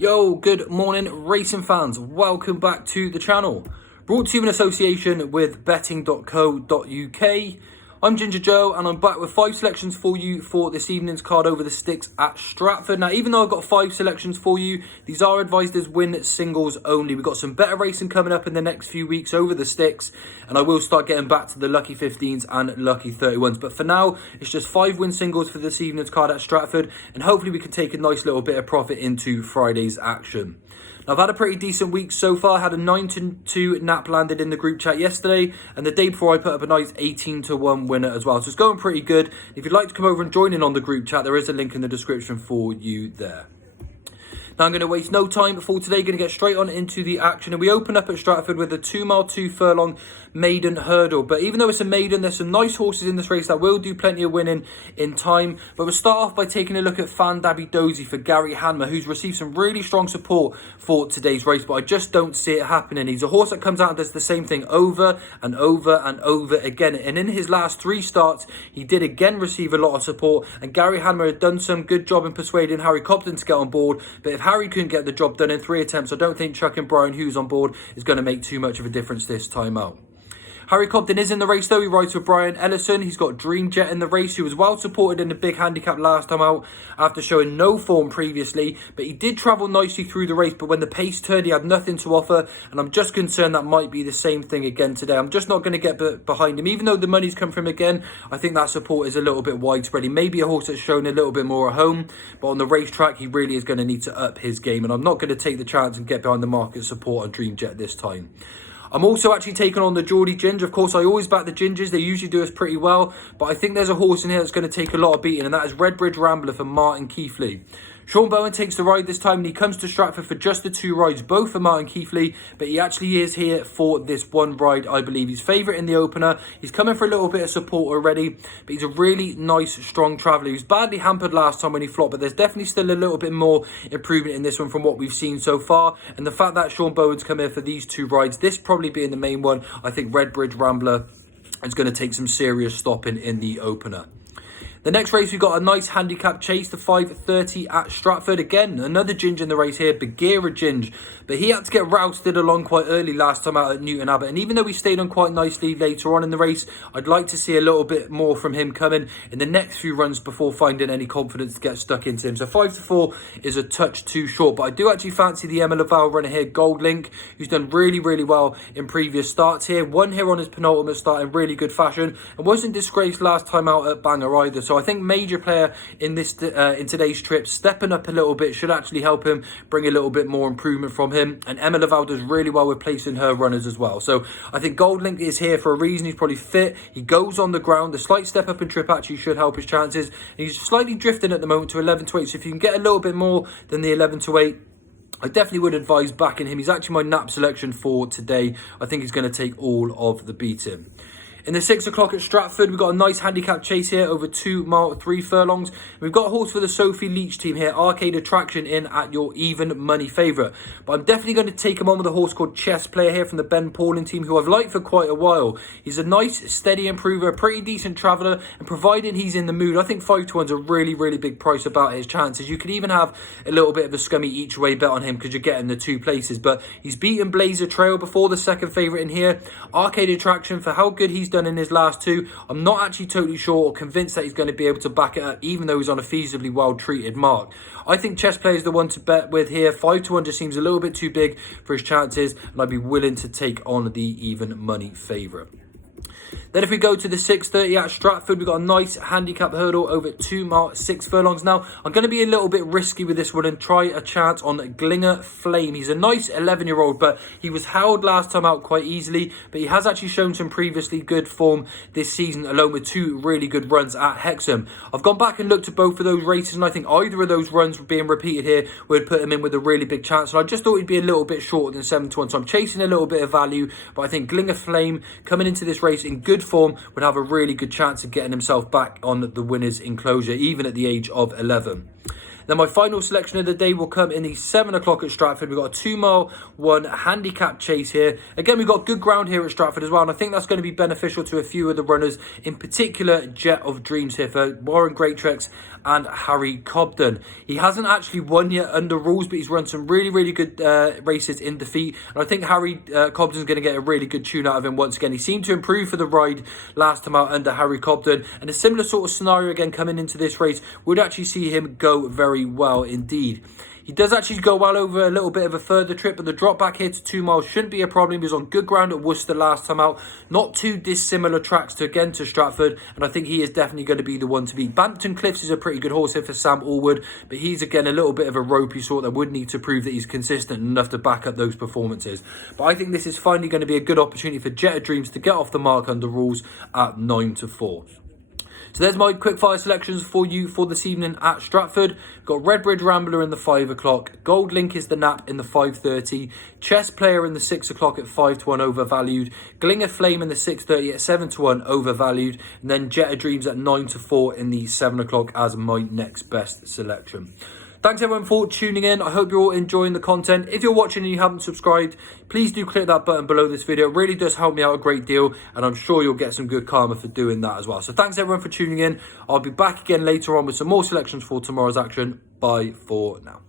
Yo, good morning racing fans, welcome back to the channel. Brought to you in association with betting.co.uk. I'm Ginger Joe and I'm back with 5 selections for you for this evening's card over the sticks at Stratford. Now, even though I've got 5 selections for you, these are advised as win singles only. We've got some better racing coming up in the next few weeks over the sticks, and I will start getting back to the lucky 15s and lucky 31s. But for now, it's just 5 win singles for this evening's card at Stratford, and hopefully we can take a nice little bit of profit into Friday's action. Now, I've had a pretty decent week so far. I had a 9-2 nap landed in the group chat yesterday, and the day before I put up a nice 18-1 winner as well. So it's going pretty good. If you'd like to come over and join in on the group chat, there is a link in the description for you there. Now, I'm going to waste no time before today, going to get straight on into the action. And we open up at Stratford with a 2-mile, 2-furlong maiden hurdle. But even though it's a maiden, there's some nice horses in this race that will do plenty of winning in time. But we'll start off by taking a look at Dabby Dosey for Gary Hanmer, who's received some really strong support for today's race. But I just don't see it happening. He's a horse that comes out and does the same thing over and over and over again. And in his last 3 starts, he did again receive a lot of support. And Gary Hanmer had done some good job in persuading Harry Cobden to get on board. But if Harry couldn't get the job done in 3 attempts, I don't think chucking Brian Hughes on board is going to make too much of a difference this time out. Harry Cobden is in the race though. He rides with Brian Ellison. He's got Dream Jet in the race, who was well supported in the big handicap last time out after showing no form previously. But he did travel nicely through the race, but when the pace turned, he had nothing to offer. And I'm just concerned that might be the same thing again today. I'm just not going to get behind him. Even though the money's come from him again, I think that support is a little bit widespread. He may be a horse that's shown a little bit more at home, but on the racetrack, he really is going to need to up his game. And I'm not going to take the chance and get behind the market support on Dream Jet this time. I'm also actually taking on the Geordie Ginger. Of course, I always back the Gingers. They usually do us pretty well. But I think there's a horse in here that's going to take a lot of beating, and that is Bridge Rambler for Martin Keithley. Sean Bowen takes the ride this time, and he comes to Stratford for just the 2 rides, both for Martin Keithley, but he actually is here for this 1 ride, I believe. He's favourite in the opener. He's coming for a little bit of support already, but he's a really nice, strong traveller. He was badly hampered last time when he flopped, but there's definitely still a little bit more improvement in this one from what we've seen so far. And the fact that Sean Bowen's come here for these 2 rides, this probably being the main one, I think Bridge Rambler is going to take some serious stopping in the opener. The next race, we've got a nice handicap chase to 5:30 at Stratford. Again, another Ginger in the race here, Bagheera Ginge. But he had to get rousted along quite early last time out at Newton Abbot. And even though he stayed on quite nicely later on in the race, I'd like to see a little bit more from him coming in the next few runs before finding any confidence to get stuck into him. So 5-4 is a touch too short. But I do actually fancy the Emma Laval runner here, Goldlink, who's done really, really well in previous starts here. Won here on his penultimate start in really good fashion and wasn't disgraced last time out at Bangor either. So I think major player in this in today's trip, stepping up a little bit should actually help him bring a little bit more improvement from him. And Emma Laval does really well with placing her runners as well. So I think Goldlink is here for a reason. He's probably fit. He goes on the ground. The slight step up in trip actually should help his chances. And he's slightly drifting at the moment to 11-8. So if you can get a little bit more than the 11-8, I definitely would advise backing him. He's actually my nap selection for today. I think he's going to take all of the beating. In the 6 o'clock at Stratford, we've got a nice handicap chase here over 2 mile, 3 furlongs. We've got a horse for the Sophie Leach team here, Arcade Attraction, in at your even money favourite. But I'm definitely going to take him on with a horse called Chess Player here from the Ben Pauling team, who I've liked for quite a while. He's a nice, steady improver, a pretty decent traveller, and provided he's in the mood, I think 5-1's a really, really big price about his chances. You could even have a little bit of a scummy each way bet on him because you're getting the 2 places. But he's beaten Blazer Trail before, the second favourite in here. Arcade Attraction, for how good he's done in his last 2, I'm not actually totally sure or convinced that he's going to be able to back it up, even though he's on a feasibly well treated mark. I think Chess Player is the one to bet with here. 5-1 just seems a little bit too big for his chances, and I'd be willing to take on the even money favourite. Then if we go to the 6:30 at Stratford, we've got a nice handicap hurdle over 2 mile, 6 furlongs. Now, I'm going to be a little bit risky with this one and try a chance on Glinger Flame. He's a nice 11-year-old, but he was held last time out quite easily. But he has actually shown some previously good form this season, along with 2 really good runs at Hexham. I've gone back and looked at both of those races, and I think either of those runs being repeated here would put him in with a really big chance. And I just thought he'd be a little bit shorter than 7-1, so I'm chasing a little bit of value. But I think Glinger Flame coming into this race in good form would have a really good chance of getting himself back on the winner's enclosure, even at the age of 11. Then my final selection of the day will come in the 7 o'clock at Stratford. We've got a 2 mile 1 handicap chase here. Again, we've got good ground here at Stratford as well, and I think that's going to be beneficial to a few of the runners, in particular Jet of Dreams here for Warren Greatrex and Harry Cobden. He hasn't actually won yet under rules, but he's run some really good races in defeat, and I think Harry Cobden's going to get a really good tune out of him once again. He seemed to improve for the ride last time out under Harry Cobden, and a similar sort of scenario again coming into this race would actually see him go very well indeed. He does actually go well over a little bit of a further trip, but the drop back here to 2 miles shouldn't be a problem. He was on good ground at Worcester last time out. Not too dissimilar tracks to Stratford, and I think he is definitely going to be the one to beat. Bampton Cliffs is a pretty good horse here for Sam Allwood, but he's again a little bit of a ropey sort that would need to prove that he's consistent enough to back up those performances. But I think this is finally going to be a good opportunity for Jet of Dreams to get off the mark under rules at 9-4. So there's my quickfire selections for you for this evening at Stratford. We've got Bridge Rambler in the 5 o'clock. Goldlink is the nap in the 5:30. Chess Player in the 6 o'clock at 5-1 overvalued. Glinger Flame in the 6:30 at 7-1 overvalued. And then Jet of Dreams at 9-4 in the 7 o'clock as my next best selection. Thanks everyone for tuning in. I hope you're all enjoying the content. If you're watching and you haven't subscribed, please do click that button below this video. It really does help me out a great deal, and I'm sure you'll get some good karma for doing that as well. So thanks everyone for tuning in. I'll be back again later on with some more selections for tomorrow's action. Bye for now.